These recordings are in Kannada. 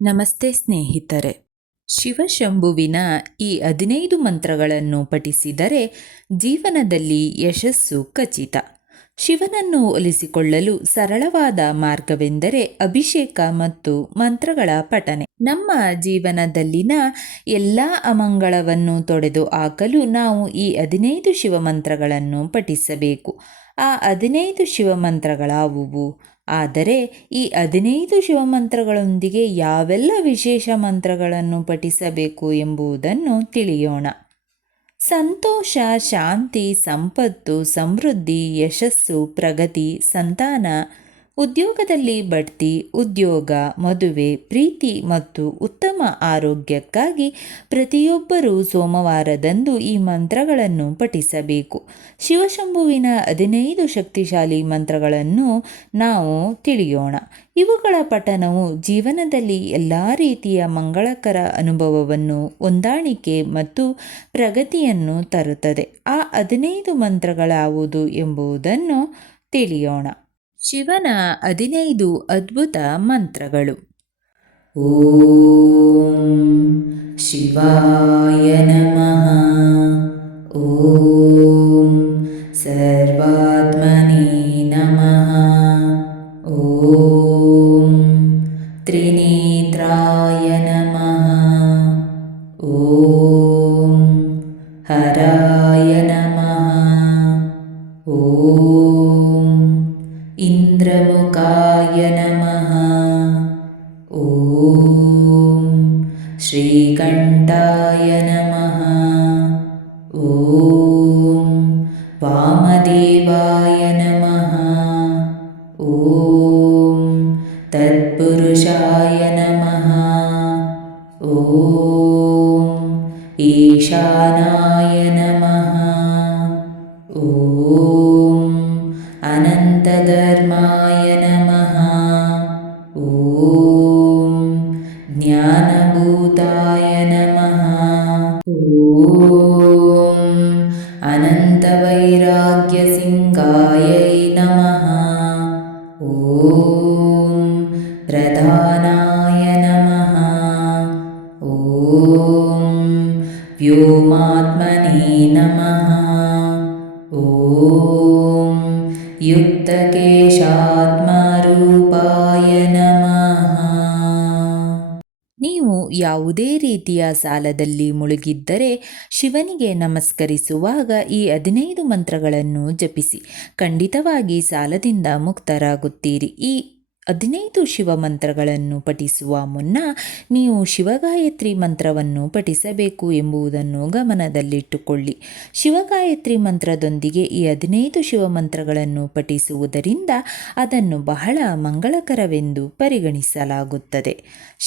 ನಮಸ್ತೆ ಸ್ನೇಹಿತರೆ. ಶಿವಶಂಭುವಿನ ಈ 15 ಮಂತ್ರಗಳನ್ನು ಪಠಿಸಿದರೆ ಜೀವನದಲ್ಲಿ ಯಶಸ್ಸು ಖಚಿತ. ಶಿವನನ್ನು ಒಲಿಸಿಕೊಳ್ಳಲು ಸರಳವಾದ ಮಾರ್ಗವೆಂದರೆ ಅಭಿಷೇಕ ಮತ್ತು ಮಂತ್ರಗಳ ಪಠನೆ. ನಮ್ಮ ಜೀವನದಲ್ಲಿನ ಎಲ್ಲ ಅಮಂಗಳವನ್ನು ತೊಡೆದು ಹಾಕಲು ನಾವು ಈ 15 ಶಿವಮಂತ್ರಗಳನ್ನು ಪಠಿಸಬೇಕು. ಆ 15 ಶಿವಮಂತ್ರಗಳಾವುವು? ಆದರೆ ಈ 15 ಶಿವಮಂತ್ರಗಳೊಂದಿಗೆ ಯಾವೆಲ್ಲ ವಿಶೇಷ ಮಂತ್ರಗಳನ್ನು ಪಠಿಸಬೇಕು ಎಂಬುದನ್ನು ತಿಳಿಯೋಣ. ಸಂತೋಷ, ಶಾಂತಿ, ಸಂಪತ್ತು, ಸಮೃದ್ಧಿ, ಯಶಸ್ಸು, ಪ್ರಗತಿ, ಸಂತಾನ, ಉದ್ಯೋಗದಲ್ಲಿ ಬಡ್ತಿ, ಉದ್ಯೋಗ, ಮದುವೆ, ಪ್ರೀತಿ ಮತ್ತು ಉತ್ತಮ ಆರೋಗ್ಯಕ್ಕಾಗಿ ಪ್ರತಿಯೊಬ್ಬರೂ ಸೋಮವಾರದಂದು ಈ ಮಂತ್ರಗಳನ್ನು ಪಠಿಸಬೇಕು. ಶಿವಶಂಭುವಿನ 15 ಶಕ್ತಿಶಾಲಿ ಮಂತ್ರಗಳನ್ನು ನಾವು ತಿಳಿಯೋಣ. ಇವುಗಳ ಪಠನವು ಜೀವನದಲ್ಲಿ ಎಲ್ಲ ರೀತಿಯ ಮಂಗಳಕರ ಅನುಭವವನ್ನು, ಹೊಂದಾಣಿಕೆ ಮತ್ತು ಪ್ರಗತಿಯನ್ನು ತರುತ್ತದೆ. ಆ 15 ಮಂತ್ರಗಳಾವುದು ಎಂಬುದನ್ನು ತಿಳಿಯೋಣ. ಶಿವನ 15 ಅದ್ಭುತ ಮಂತ್ರಗಳು. ಓಂ ಶಿವಾಯ ನಮಃ. ಓಂ ಸರ್ವಾತ್ಮನೇ ನಮಃ. ಓಂ ತ್ರಿನೇತ್ರಾಯ ನಮಃ. ಓಂ ಹರಾಯ ನಮಃ. ಓಂ ಇಂದ್ರಮುಖಾಯ ನಮಃ. ಓಂ ಶ್ರೀಕಂಠಾಯ ನಮಃ. ಓಂ ವಾಮದೇವಾಯ ನಮಃ. ಓಂ ತತ್ಪುರುಷಾಯ ನಮಃ. ಓಂ ಈಶಾನಾಯ ನಮಃ. ಓಂ ಅನಂತಧರ್ಮಾಯ ನಮಃ. ಓಂ ಜ್ಞಾನಭೂತಾಯ ನಮಃ. ಓಂ ಅನಂತವೈರಾಗ್ಯಸಿಂಗಾಯೈ ನಮಃ. ಓಂ ಪ್ರಧಾನಾಯ ನಮಃ. ಓಂ ವ್ಯೋಮಾತ್ಮನೇ ನಮಃ. ಓಂ ಯುಕ್ತಕೇಶಾತ್ಮರೂಪಾಯ ನಮಃ. ನೀವು ಯಾವುದೇ ರೀತಿಯ ಸಾಲದಲ್ಲಿ ಮುಳುಗಿದ್ದರೆ ಶಿವನಿಗೆ ನಮಸ್ಕರಿಸುವಾಗ ಈ 15 ಮಂತ್ರಗಳನ್ನು ಜಪಿಸಿ. ಖಂಡಿತವಾಗಿ ಸಾಲದಿಂದ ಮುಕ್ತರಾಗುತ್ತೀರಿ. ಈ 15 ಶಿವಮಂತ್ರಗಳನ್ನು ಪಠಿಸುವ ಮುನ್ನ ನೀವು ಶಿವಗಾಯತ್ರಿ ಮಂತ್ರವನ್ನು ಪಠಿಸಬೇಕು ಎಂಬುದನ್ನು ಗಮನದಲ್ಲಿಟ್ಟುಕೊಳ್ಳಿ. ಶಿವಗಾಯತ್ರಿ ಮಂತ್ರದೊಂದಿಗೆ ಈ 15 ಶಿವಮಂತ್ರಗಳನ್ನು ಪಠಿಸುವುದರಿಂದ ಅದನ್ನು ಬಹಳ ಮಂಗಳಕರವೆಂದು ಪರಿಗಣಿಸಲಾಗುತ್ತದೆ.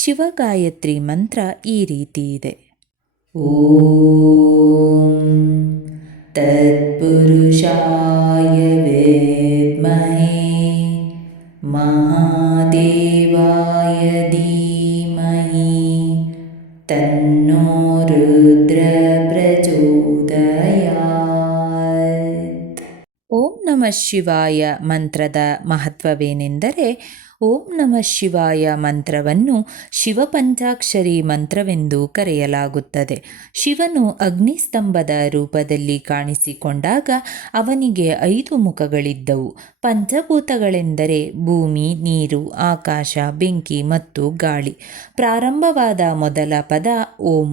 ಶಿವಗಾಯತ್ರಿ ಮಂತ್ರ ಈ ರೀತಿ ಇದೆ. ಓಂ ತತ್ಪುರುಷಾಯ ವಿದ್ಮಹೇ ಮಹಾದೇವಾಯ ಧೀಮಹಿ ತನ್ನೋ ರುದ್ರ ಪ್ರಚೋದಯಾತ್. ಓಂ ನಮಃ ಶಿವಾಯ ಮಂತ್ರದ ಮಹತ್ವವೇನೆಂದರೆ, ಓಂ ನಮಃ ಶಿವಾಯ ಮಂತ್ರವನ್ನು ಶಿವಪಂಚಾಕ್ಷರಿ ಮಂತ್ರವೆಂದು ಕರೆಯಲಾಗುತ್ತದೆ. ಶಿವನು ಅಗ್ನಿಸ್ತಂಭದ ರೂಪದಲ್ಲಿ ಕಾಣಿಸಿಕೊಂಡಾಗ ಅವನಿಗೆ 5 ಮುಖಗಳಿದ್ದವು. ಪಂಚಭೂತಗಳೆಂದರೆ ಭೂಮಿ, ನೀರು, ಆಕಾಶ, ಬೆಂಕಿ ಮತ್ತು ಗಾಳಿ. ಪ್ರಾರಂಭವಾದ ಮೊದಲ ಪದ ಓಂ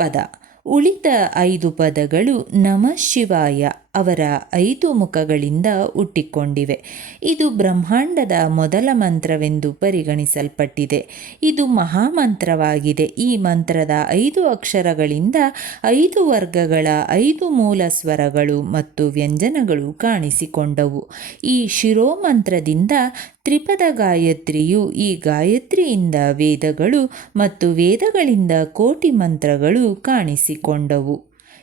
ಪದ. ಉಳಿದ 5 ಪದಗಳು ನಮಃ ಶಿವಾಯ ಅವರ 5 ಮುಖಗಳಿಂದ ಹುಟ್ಟಿಕೊಂಡಿವೆ. ಇದು ಬ್ರಹ್ಮಾಂಡದ ಮೊದಲ ಮಂತ್ರವೆಂದು ಪರಿಗಣಿಸಲ್ಪಟ್ಟಿದೆ. ಇದು ಮಹಾಮಂತ್ರವಾಗಿದೆ. ಈ ಮಂತ್ರದ 5 ಅಕ್ಷರಗಳಿಂದ 5 ವರ್ಗಗಳ 5 ಮೂಲ ಸ್ವರಗಳು ಮತ್ತು ವ್ಯಂಜನಗಳು ಕಾಣಿಸಿಕೊಂಡವು. ಈ ಶಿರೋಮಂತ್ರದಿಂದ ತ್ರಿಪದ ಗಾಯತ್ರಿಯು, ಈ ಗಾಯತ್ರಿಯಿಂದ ವೇದಗಳು ಮತ್ತು ವೇದಗಳಿಂದ ಕೋಟಿ ಮಂತ್ರಗಳು ಕಾಣಿಸಿಕೊಂಡವು.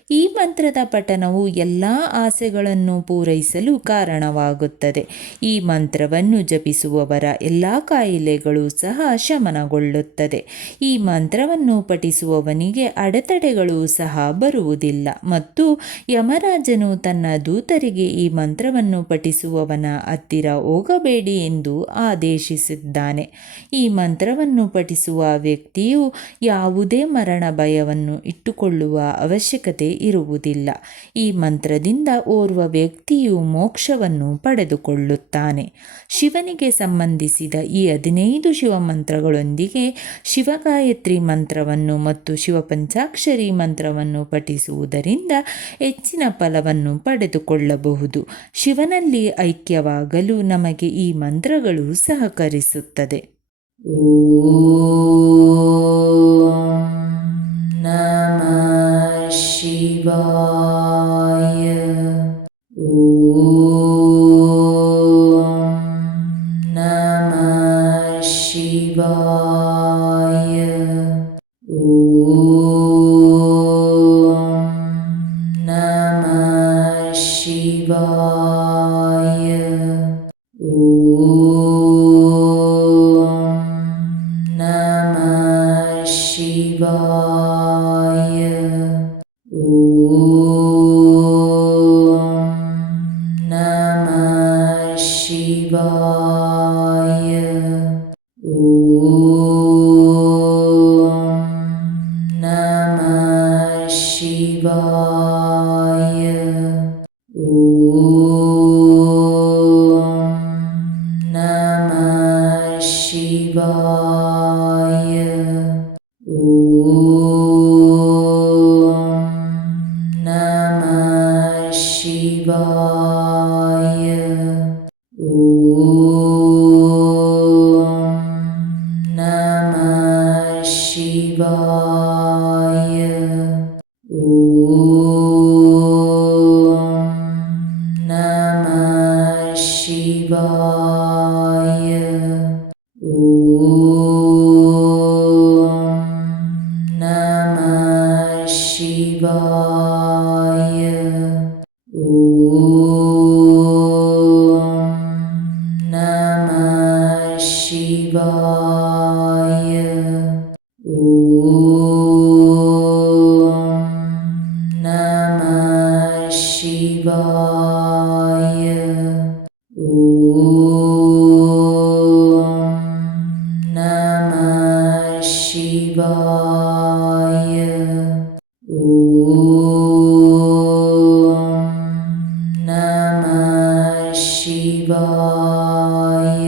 ಈ ಮಂತ್ರದ ಪಠನವು ಎಲ್ಲ ಆಸೆಗಳನ್ನು ಪೂರೈಸಲು ಕಾರಣವಾಗುತ್ತದೆ. ಈ ಮಂತ್ರವನ್ನು ಜಪಿಸುವವರ ಎಲ್ಲ ಕಾಯಿಲೆಗಳು ಸಹ ಶಮನಗೊಳ್ಳುತ್ತದೆ. ಈ ಮಂತ್ರವನ್ನು ಪಠಿಸುವವನಿಗೆ ಅಡೆತಡೆಗಳು ಸಹ ಬರುವುದಿಲ್ಲ ಮತ್ತು ಯಮರಾಜನು ತನ್ನ ದೂತರಿಗೆ ಈ ಮಂತ್ರವನ್ನು ಪಠಿಸುವವನ ಹತ್ತಿರ ಹೋಗಬೇಡಿ ಎಂದು ಆದೇಶಿಸಿದ್ದಾನೆ. ಈ ಮಂತ್ರವನ್ನು ಪಠಿಸುವ ವ್ಯಕ್ತಿಯು ಯಾವುದೇ ಮರಣ ಭಯವನ್ನು ಇಟ್ಟುಕೊಳ್ಳುವ ಅವಶ್ಯಕತೆ ಇರುವುದಿಲ್ಲ. ಈ ಮಂತ್ರದಿಂದ ಓರ್ವ ವ್ಯಕ್ತಿಯು ಮೋಕ್ಷವನ್ನು ಪಡೆದುಕೊಳ್ಳುತ್ತಾನೆ. ಶಿವನಿಗೆ ಸಂಬಂಧಿಸಿದ ಈ 15 ಶಿವಮಂತ್ರಗಳೊಂದಿಗೆ ಶಿವಗಾಯತ್ರಿ ಮಂತ್ರವನ್ನು ಮತ್ತು ಶಿವಪಂಚಾಕ್ಷರಿ ಮಂತ್ರವನ್ನು ಪಠಿಸುವುದರಿಂದ ಹೆಚ್ಚಿನ ಫಲವನ್ನು ಪಡೆದುಕೊಳ್ಳಬಹುದು. ಶಿವನಲ್ಲಿ ಐಕ್ಯವಾಗಲು ನಮಗೆ ಈ ಮಂತ್ರಗಳು ಸಹಕರಿಸುತ್ತದೆ. ಓಂ ನಮಃ ಶಿವಾಯ. ಓಂ ನಮಃ ಶಿವಾಯ. ಓಂ ನಮಃ ಶಿವಾಯ. ಶಿವಾಯ. ಓಂ ನಮಃ ಶಿವಾಯ. ಓಂ ನಮಃ ಶಿವಾಯ. ಓಂ ನಮಃ ಶಿವಾಯ. ಶಿವಾಯ. ಓಂ ನಮಃ ಶಿವಾಯ. ಓಂ ನಮಃ ಶಿವಾಯ. ಓಂ ನಮಃ ಶಿವಾಯ. ಓಂ ನಮಃ ಶಿವಾಯ. ಓಂ ನಮಃ ಶಿವಾಯ. ಓಂ ನಮಃ ಶಿವಾಯ. ಓಂ ನಮಃ ಶಿವಾಯ. ಓಂ ನಮಃ ಶಿವಾಯ. ಓಂ ನಮಃ ಶಿವಾಯ.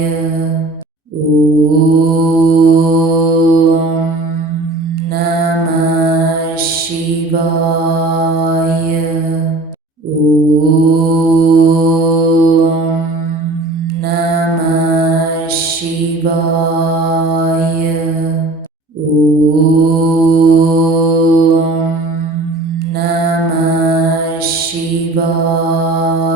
ಓಂ ನಮಃ ಶಿವಾಯ. ಓಂ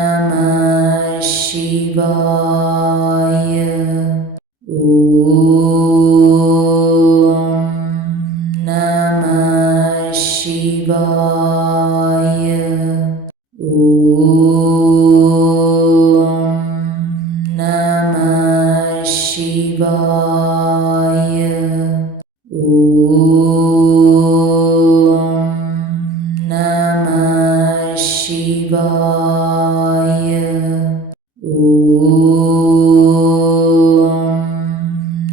ನಮಃ ಶಿವಾಯ. ಓಂ ನಮಃ ಶಿವಾಯ. ಓಂ ನಮಃ ಶಿವಾಯ. ಓಂ ನಮಃ ಶಿವಾಯ. ಓಂ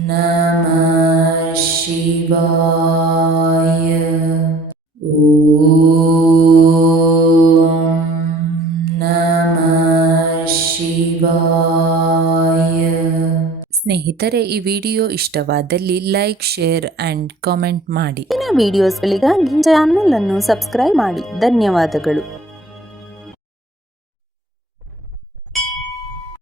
ನಮಃ ಶಿವಾಯ. ಓಂ ನಮಃ ಶಿವಾಯ. ಸ್ನೇಹಿತರೆ, ಈ ವಿಡಿಯೋ ಇಷ್ಟವಾದಲ್ಲಿ ಲೈಕ್, ಶೇರ್ ಆ್ಯಂಡ್ ಕಾಮೆಂಟ್ ಮಾಡಿ. ವಿಡಿಯೋಸ್ಗಳಿಗಾಗಿ ಚಾನಲ್ ಅನ್ನು ಸಬ್ಸ್ಕ್ರೈಬ್ ಮಾಡಿ. ಧನ್ಯವಾದಗಳು.